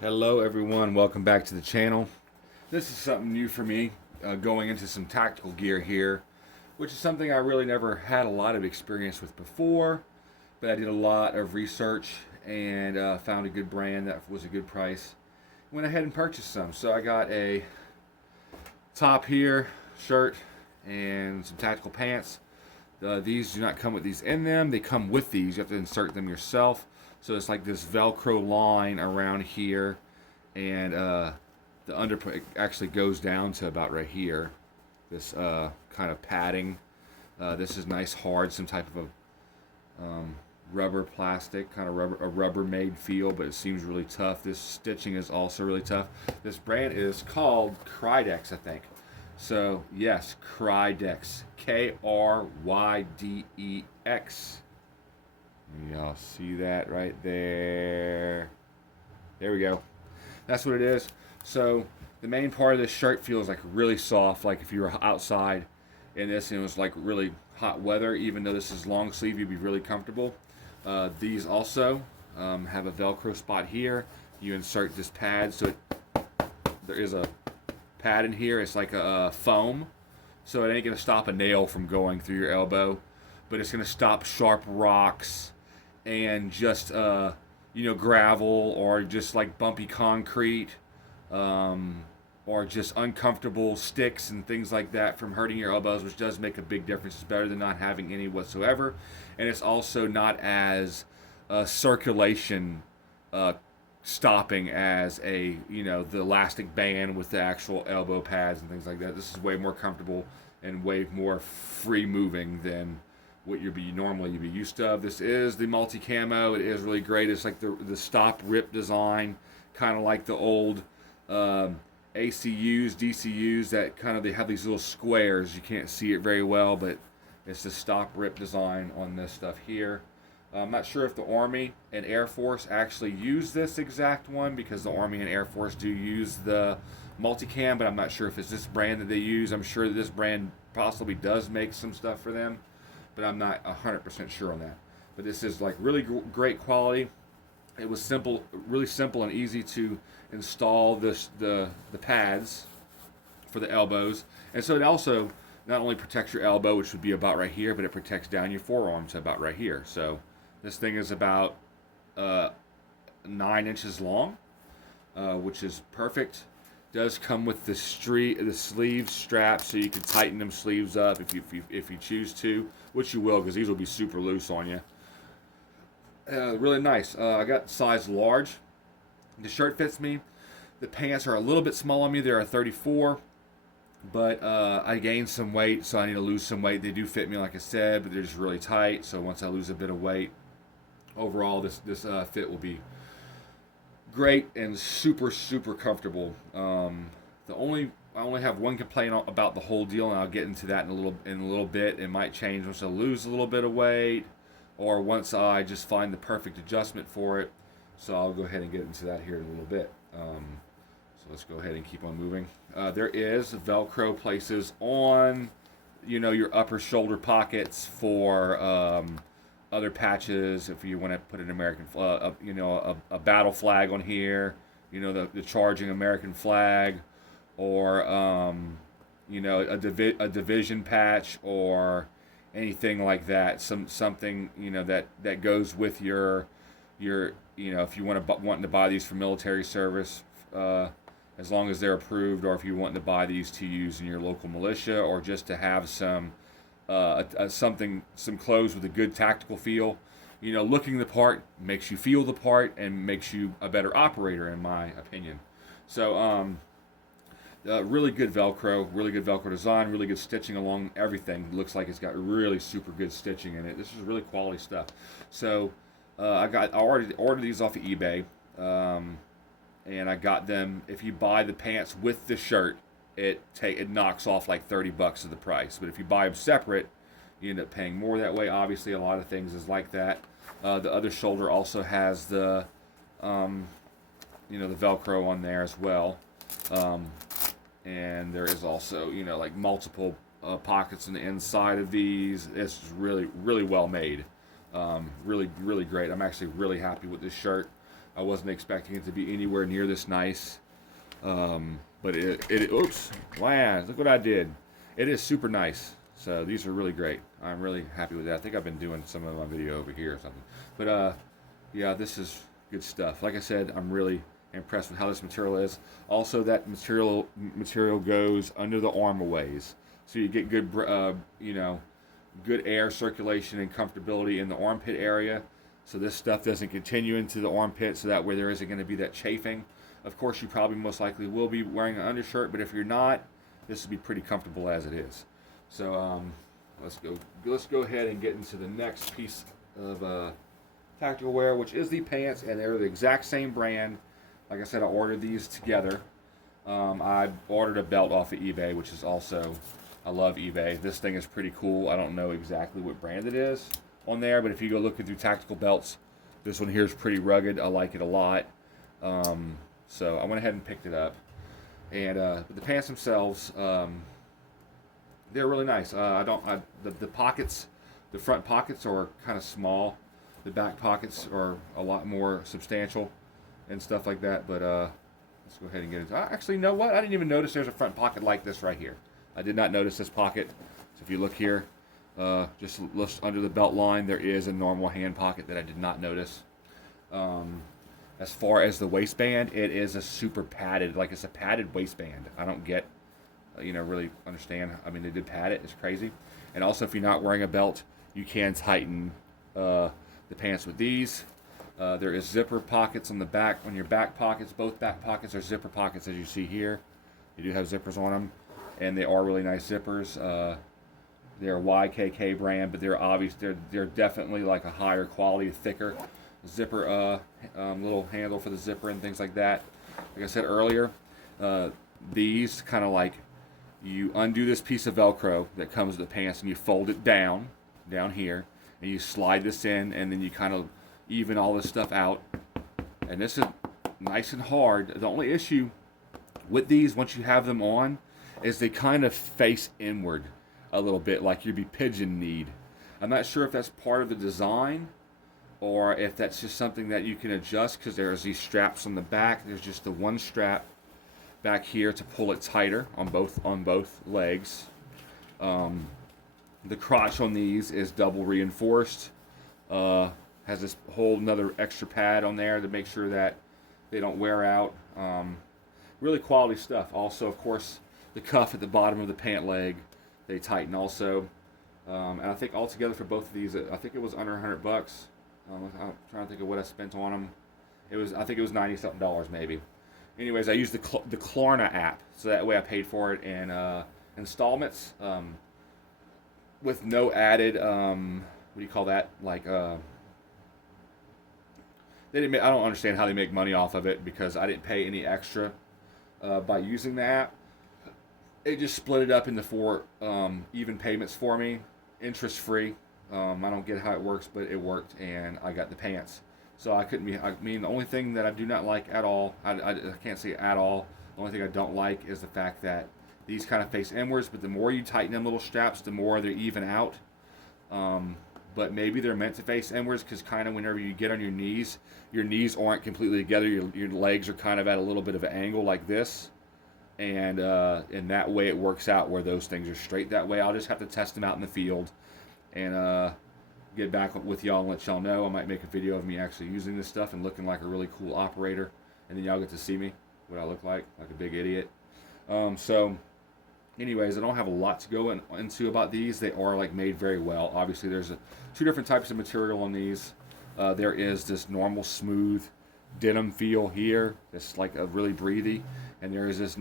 Hello everyone, welcome back to the channel. This is something new for me, going into some tactical gear here, which is something I really never had a lot of experience with before, but I did a lot of research and found a good brand that was a good price. Went ahead and purchased some. So I got a top here, shirt, and some tactical pants. These do not come with these in them, they come with these, you have to insert them yourself. So it's like this Velcro line around here, and the underpart actually goes down to about right here. This kind of padding. This is nice, hard, some type of a rubber plastic, kind of a Rubbermaid feel, but it seems really tough. This stitching is also really tough. This brand is called Krydex, I think. So yes, Krydex, Krydex. Y'all see that right there? There we go. That's what it is. So the main part of this shirt feels like really soft, like if you were outside in this and it was like really hot weather. Even though this is long sleeve, you'd be really comfortable. These also have a Velcro spot here. You insert this pad, so there is a pad in here. It's like a foam, so it ain't gonna stop a nail from going through your elbow, but it's gonna stop sharp rocks and just gravel or just like bumpy concrete, or just uncomfortable sticks and things like that from hurting your elbows, which does make a big difference. It's better than not having any whatsoever, and it's also not as circulation stopping as the elastic band with the actual elbow pads and things like that. This is way more comfortable and way more free moving than what you'd be used to. This is the multi-camo. It is really great. It's like the stop rip design, kind of like the old ACUs, DCUs that they have these little squares. You can't see it very well, but it's the stop rip design on this stuff here. I'm not sure if the Army and Air Force actually use this exact one, because the Army and Air Force do use the multicam, but I'm not sure if it's this brand that they use. I'm sure that this brand possibly does make some stuff for them, but I'm not 100% sure on that. But this is like really great quality. It was simple, really simple and easy to install the pads for the elbows, and so it also not only protects your elbow, which would be about right here, but it protects down your forearm to about right here. So this thing is about 9 inches long, which is perfect. Does come with the sleeve strap, so you can tighten them sleeves up if you choose to, which you will, because these will be super loose on you. Really nice. I got size large. The shirt fits me. The pants are a little bit small on me. They're a 34, but I gained some weight, so I need to lose some weight. They do fit me, like I said, but they're just really tight. So once I lose a bit of weight, overall this fit will be great and super comfortable. I only have one complaint about the whole deal, and I'll get into that in a little bit. It might change once I lose a little bit of weight, or once I just find the perfect adjustment for it. So I'll go ahead and get into that here in a little bit. So let's go ahead and keep on moving. There is Velcro places on, your upper shoulder pockets for other patches. If you want to put an American, a battle flag on here, the charging American flag, or a division patch, or anything like that. Something that goes with your if you wanting to buy these for military service, as long as they're approved, or if you want to buy these to use in your local militia, or just to have some clothes with a good tactical feel. Looking the part makes you feel the part and makes you a better operator, in my opinion. So really good Velcro design, really good stitching along everything. Looks like it's got really super good stitching in it. This is really quality stuff. So I already ordered these off of eBay, and I got them. If you buy the pants with the shirt, it knocks off like $30 of the price. But if you buy them separate, you end up paying more that way. Obviously, a lot of things is like that. The other shoulder also has the the Velcro on there as well. And there is also, like multiple pockets on the inside of these. It's really well made. Really great. I'm actually really happy with this shirt. I wasn't expecting it to be anywhere near this nice. But oops, wow, look what I did. It is super nice. So these are really great. I'm really happy with that. I think I've been doing some of my video over here or something. But yeah, this is good stuff. Like I said, I'm really impressed with how this material is. Also, that material goes under the armorways, so you get good, good air circulation and comfortability in the armpit area. So this stuff doesn't continue into the armpit, so that way there isn't going to be that chafing. Of course, you probably most likely will be wearing an undershirt, but if you're not, this will be pretty comfortable as it is. So let's go ahead and get into the next piece of tactical wear, which is the pants, and they're the exact same brand. Like I said, I ordered these together. I ordered a belt off of eBay, which is also, I love eBay. This thing is pretty cool. I don't know exactly what brand it is on there, but if you go looking through tactical belts, this one here is pretty rugged. I like it a lot. So I went ahead and picked it up. And the pants themselves, they're really nice. The pockets, the front pockets are kind of small. The back pockets are a lot more substantial and stuff like that. But let's go ahead and get into it. Actually, you know what? I didn't even notice there's a front pocket like this right here. I did not notice this pocket. So if you look here, just under the belt line, there is a normal hand pocket that I did not notice. As far as the waistband, it is a super padded, like it's a padded waistband. I don't get, really understand. I mean, they did pad it. It's crazy. And also, if you're not wearing a belt, you can tighten the pants with these. There is zipper pockets on the back, on your back pockets. Both back pockets are zipper pockets, as you see here. They do have zippers on them, and they are really nice zippers. They're a YKK brand, but they're definitely like a higher quality, thicker zipper, little handle for the zipper and things like that. Like I said earlier, these kind of like, you undo this piece of Velcro that comes with the pants and you fold it down here, and you slide this in, and then you kind of even all this stuff out, and this is nice and hard. The only issue with these, once you have them on, is they kind of face inward a little bit, like you'd be pigeon-kneed. I'm not sure if that's part of the design or if that's just something that you can adjust, because there's these straps on the back. There's just the one strap back here to pull it tighter on both legs. The crotch on these is double reinforced. Has this whole another extra pad on there to make sure that they don't wear out. Really quality stuff. Also, of course, the cuff at the bottom of the pant leg, they tighten also. And I think altogether for both of these, I think it was under $100. I'm trying to think of what I spent on them. I think it was $90-something maybe. Anyways, I used the Klarna app, so that way I paid for it in installments, with no added, what do you call that? Like, I don't understand how they make money off of it, because I didn't pay any extra by using the app. It just split it up into 4 even payments for me, interest free. I don't get how it works, but it worked, and I got the pants. So the only thing that I do not like at all, I can't say at all, the only thing I don't like is the fact that these kind of face inwards, but the more you tighten them little straps, the more they even out. But maybe they're meant to face inwards, because kind of whenever you get on your knees aren't completely together. Your legs are kind of at a little bit of an angle like this. And in that way it works out where those things are straight that way. I'll just have to test them out in the field and get back with y'all and let y'all know. I might make a video of me actually using this stuff and looking like a really cool operator, and then y'all get to see me, what I look like a big idiot. So anyways, I don't have a lot to go into about these. They are like made very well. Obviously there's 2 different types of material on these. There is this normal smooth denim feel here, that's like a really breathy, and there is this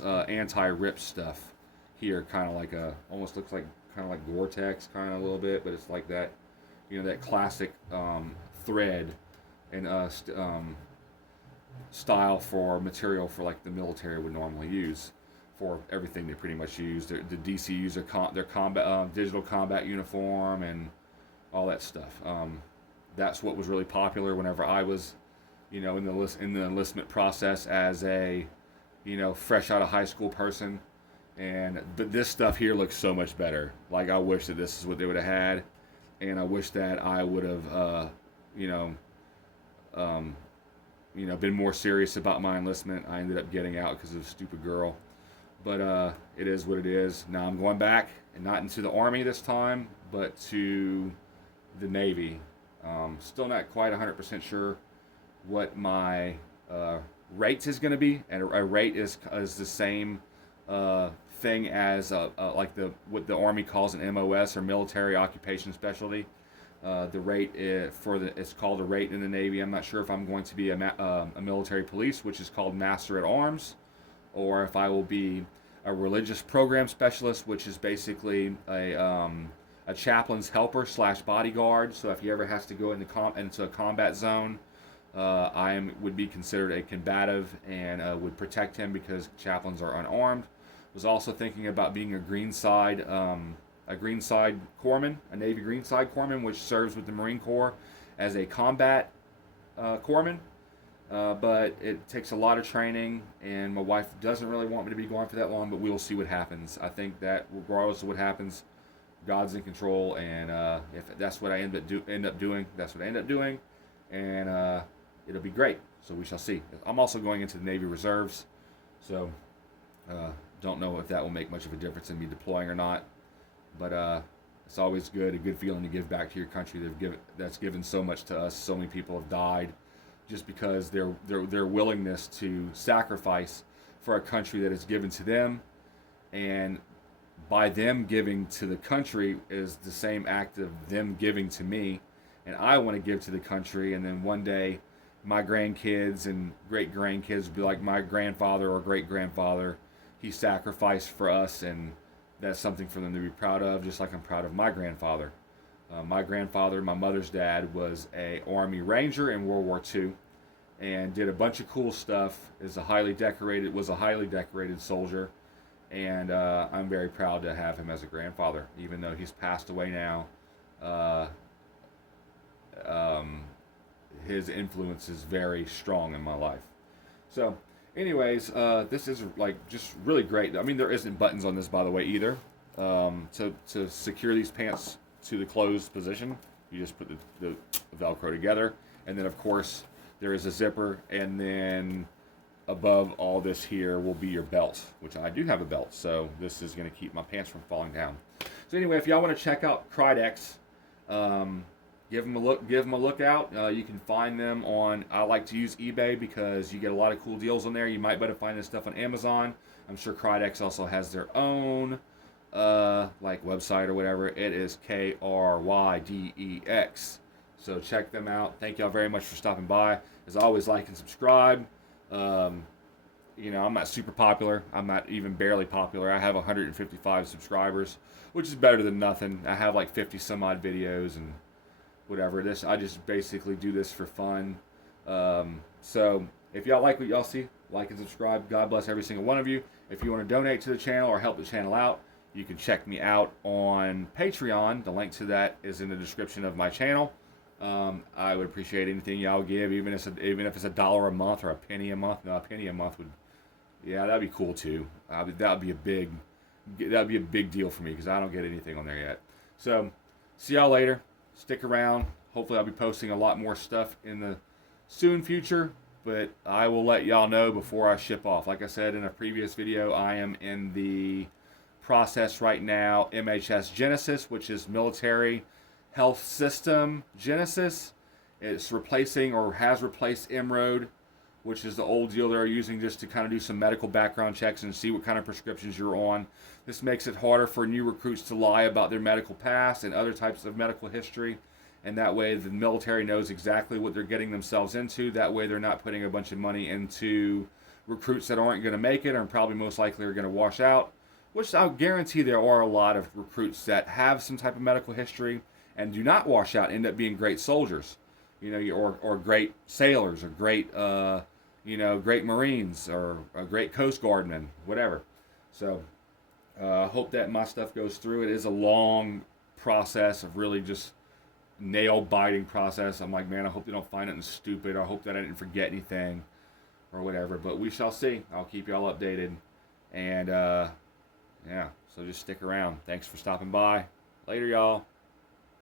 anti-rip stuff here, kind of like almost looks like kind of like Gore-Tex, kind of a little bit, but it's like that, that classic thread and style for material for like the military would normally use for everything they pretty much use. The DC use their combat digital combat uniform and all that stuff. That's what was really popular whenever I was, in the enlistment process as a, fresh out of high school person. But this stuff here looks so much better. Like, I wish that this is what they would have had, and I wish that I would have, been more serious about my enlistment. I ended up getting out because of a stupid girl. But it is what it is. Now I'm going back, and not into the Army this time, but to the Navy. Still not quite 100% sure what my rate is going to be, and a rate is the same thing as like what the Army calls an MOS, or military occupation specialty. The rate it's called a rate in the Navy. I'm not sure if I'm going to be a military police, which is called Master at Arms, or if I will be a religious program specialist, which is basically a chaplain's helper / bodyguard. So if he ever has to go into a combat zone, would be considered a combative and would protect him, because chaplains are unarmed. Was also thinking about being a greenside corpsman, a Navy greenside corpsman, which serves with the Marine Corps as a combat corpsman. But it takes a lot of training, and my wife doesn't really want me to be going for that long, but we'll see what happens. I think that regardless of what happens, God's in control, and if that's what I end up doing, that's what I end up doing, and it'll be great. So we shall see. I'm also going into the Navy Reserves, so don't know if that will make much of a difference in me deploying or not, but it's always a good feeling to give back to your country that's given so much to us. So many people have died just because their willingness to sacrifice for a country that is given to them, and by them giving to the country is the same act of them giving to me, and I want to give to the country, and then one day my grandkids and great grandkids will be like my grandfather or great grandfather. He sacrificed for us, and that's something for them to be proud of, just like I'm proud of my grandfather. My grandfather, my mother's dad, was a Army Ranger in World War II, and did a bunch of cool stuff. Was a highly decorated soldier, and I'm very proud to have him as a grandfather, even though he's passed away now. His influence is very strong in my life. So, anyways, this is just really great. I mean, there isn't buttons on this, by the way, either. To secure these pants to the closed position, you just put the Velcro together, and then of course there is a zipper, and then above all this here will be your belt, which I do have a belt, so this is going to keep my pants from falling down. So anyway, if y'all want to check out krydex, give them a look out. You can find them on, I like to use eBay because you get a lot of cool deals on there. You might better find this stuff on Amazon. I'm sure krydex also has their own website or whatever. It is KRYDEX. So check them out. Thank y'all very much for stopping by. As always, like and subscribe. I'm not super popular. I'm not even barely popular. I have 155 subscribers, which is better than nothing. I have 50 some odd videos and whatever. I just basically do this for fun. So if y'all like what y'all see, like and subscribe. God bless every single one of you. If you want to donate to the channel or help the channel out, you can check me out on Patreon. The link to that is in the description of my channel. I would appreciate anything y'all give, even if it's $1 a month or a penny a month. No, a penny a month that'd be cool too. That'd be a big deal for me because I don't get anything on there yet. So, see y'all later. Stick around. Hopefully, I'll be posting a lot more stuff in the soon future, but I will let y'all know before I ship off. Like I said in a previous video, I am in the process right now, MHS Genesis, which is Military Health System Genesis. It's replacing or has replaced MROAD, which is the old deal they're using just to kind of do some medical background checks and see what kind of prescriptions you're on. This makes it harder for new recruits to lie about their medical past and other types of medical history, and that way the military knows exactly what they're getting themselves into. That way they're not putting a bunch of money into recruits that aren't going to make it and probably most likely are going to wash out, which I'll guarantee there are a lot of recruits that have some type of medical history and do not wash out, end up being great soldiers, or great sailors, or great, great Marines, or a great Coast Guardman, whatever. So, hope that my stuff goes through. It is a long process of really just nail-biting process. I'm like, man, I hope they don't find it stupid. I hope that I didn't forget anything, or whatever. But we shall see. I'll keep y'all updated. And, so just stick around. Thanks for stopping by. Later, y'all.